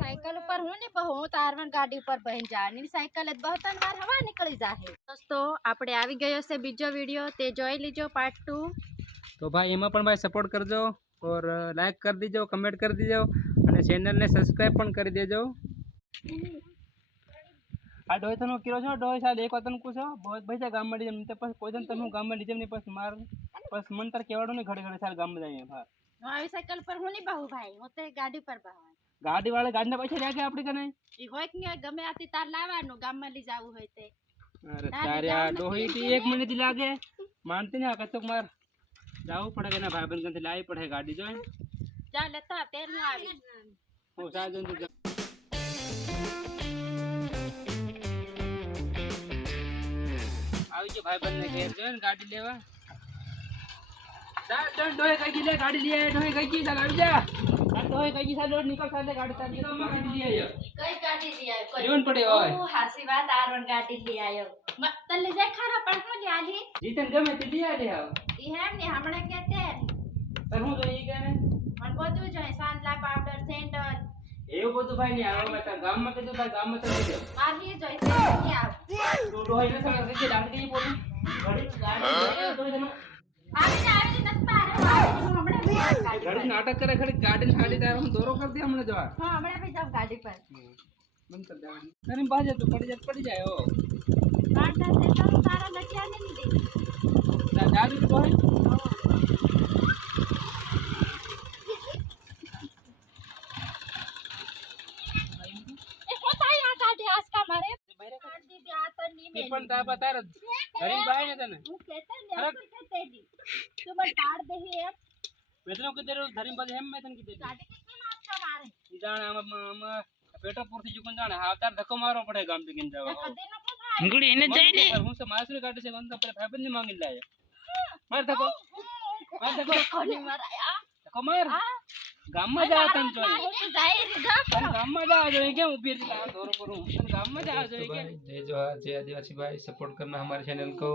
Cycle ઉપર હું નહીં બહુ હું તારવણ ગાડી ઉપર બહેન જવાની સાયકલ જ બહુ ત્રણ વાર હવા નીકળી જાહે દોસ્તો આપણે આવી ગયો છે બીજો વિડીયો તે જોઈ લીજો પાર્ટ ટુ તો ભાઈ એમાં પણ ભાઈ સપોર્ટ કરજો ઓર લાઈક કરી દીજો કમેન્ટ કરી દીજો અને ચેનલને સબસ્ક્રાઈબ પણ કરી દેજો આ ડોય તનો કીરો છો ડોય સાલ એક વાતન કુછો બહુત ભાઈ જા ગામમાં લીજે તે પછી કોઈ દન તમે ગામમાં લીજે નહીં પછી માર પછી મન તાર કેવાડો ને ઘડે ઘડે સાલ ગામમાં જઈએ હા હું આવી સાયકલ પર હું નહીં બહુ ભાઈ હું તો ગાડી પર બહુ ગાડી વાળા ગાડીના પૈસા લ્યા કે આપણે કને? ઈ હોય કે ગમે આતી તાર લાવવાનું ગામમાં લઈ જાવું હોય તે. અરે ના, તારે આ. ડોહી થી એક મિનિટ લાગે. માનતી ને આ કચોક માર. જાવું પડે કે ના ભાઈ બંધ કંથી લાવી પડે ગાડી જો જા લેતા તેરનું આવી. હું સાજન તો આવી જો ભાઈ બંધ ઘેર જો ને ગાડી લેવા. ડોય કઈ લે ગાડી લે ડોય કઈ કી ગાડી જા. આ ડોય કઈ સા ડોર નીકળ સાલે ગાડી તા નીકળમાં ગાડી લે કઈ ગાડી લે આયો? જોન પડે હોય. હું હાસી વાત આરવણ ગાડી લે આયો. તને લે જાય ખરા આવી જવા હા હમણાં બી જાઉં ગાડી પર બંધ કરી દેવાની તારી બાજુ તો પડી જાય તો પડી જાય હો પાવડર સેન્ડલ તારા લખ્યા ને લીધી જા જાજુ તો હોય એ હું થાય આ ગાડી આસકા મારે ગાડી દે આ તો નહીં ઈ મેલી. પણ તાર તાર ઘરી બાય ને તને હું કહેતા ને એમ કોઈ કહેતી નહીં. તું મને પાડ દે વેતનો કે દેરો ધરીમ બધી હેમ મેતન કી દેરી દાદી કે કેમ આપતા મારે ઈદાણ આમ આમ પેટો પૂરથી જુકન જાણે આવતાર ધક્કો મારવો પડે ગામ થી ગિન જાવા અંગડી એને જઈ લે હું સે માસરે કાટે છે ગંદો પર ફાઈબન ની માંગી લાય માર ધક્કો માર ધક્કો કોની મારાયા ધક્કો માર ગામમાં જાવ તન જોઈ ગામમાં જાવ જોઈ કે ઊભી રહી કા દોરો કરું ગામમાં જાવ જોઈ કે જય જોહાર જય આદિવાસી ભાઈ સપોર્ટ કરના હમારે ચેનલ કો